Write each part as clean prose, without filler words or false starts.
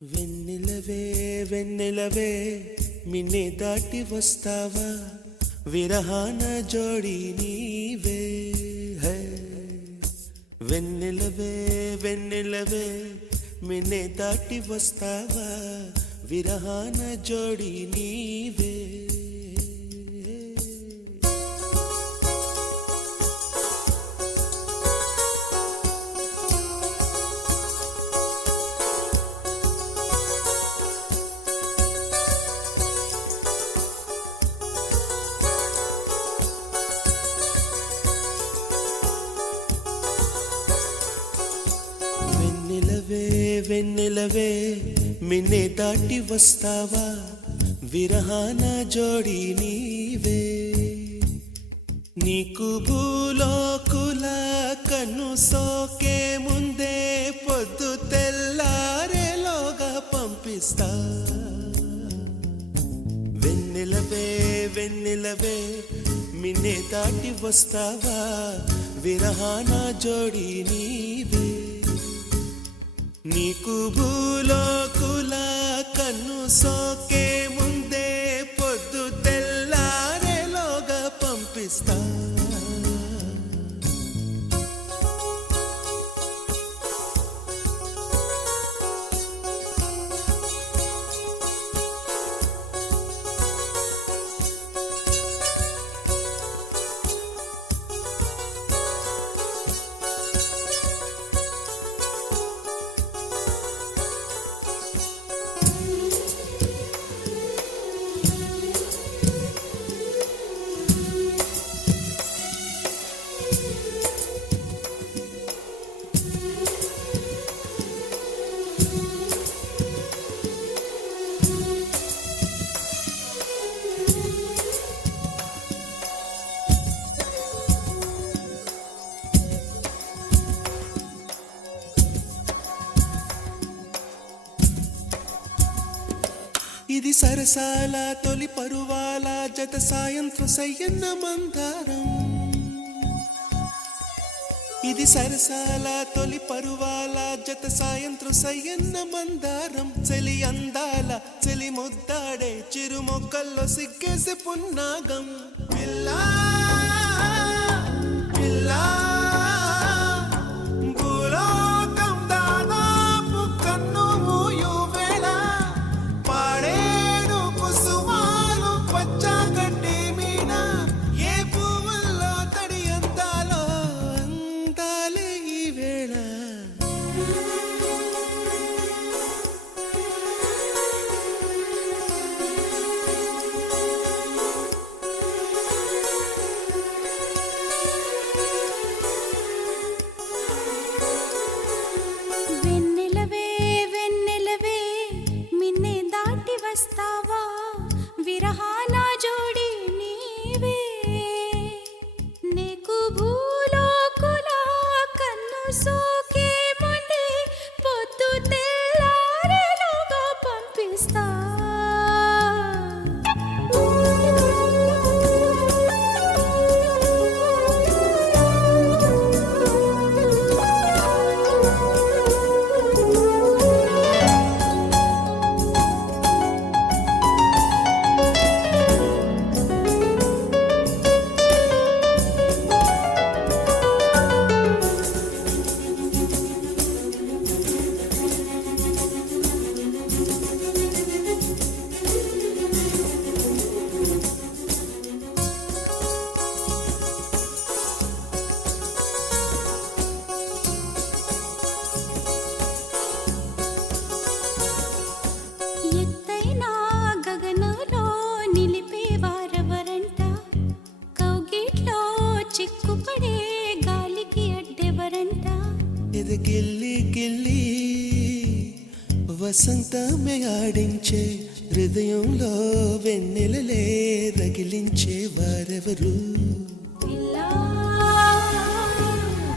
వెన్నెలవే వెన్నెలవే మిన్నే దాటి వస్తావా విరహాన జోడి నీవే హై వెన్నెలవే వెన్నెలవే మిన్నే దాటి వస్తావా విరహాన జోడి నీవే వెన్నెలవే వెన్నెలవే మిన్నే దాటి వస్తావా విరహాన జోడి నీవే నీకు భూలోకుల కన్ను సోకే ముందే పొద్దు తెల్లారేలోగా పంపిస్తా వెన్నెలవే వెన్నెలవే మిన్నే దాటి వస్తావా విరహాన జోడి నీవే నీకు భూలోకుల కన్ను సోకే ముందే పొద్దు తెల్లారేలోగా పంపిస్తా ఇది సరసాల తొలి పరువాల జత సాయంత్రం సయ్యన్న మందారం ఇది సరసాల తొలి పరువాల జత సాయంత్రం సయ్యన్న మందారం చలి అందాల చలి ముద్దాడే చిరు మొక్కల్లో సిగ్గేసి పున్నాగం పిల్లా పిల్లా వస్తావా విరహాన జోడి నీవే నీకు భూలోకుల కన్ను సోకే ముందే పొద్దు తెల్లారేలోగా పంపిస్తా గిల్లి గిల్లి వసంతమే ఆడించే హృదయంలో వెన్నెలలే రగిలించే వారెవరు పిల్లా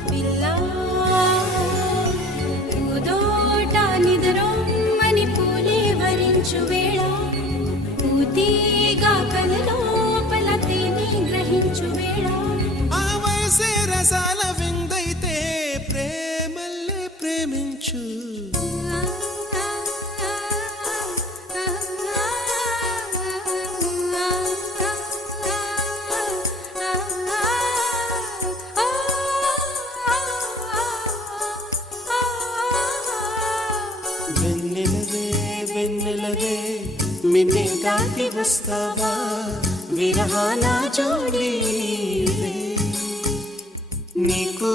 పిల్లా ఉదోట నిద్రొమ్మని పూలే వరించు వేళ పూతీగా కలలోపల తేని గ్రహించు వేళ ఆ వయసే రసాల విందైతే ప్రేమించు వస్తావా విరహాల జోడీ నీవే. నీకు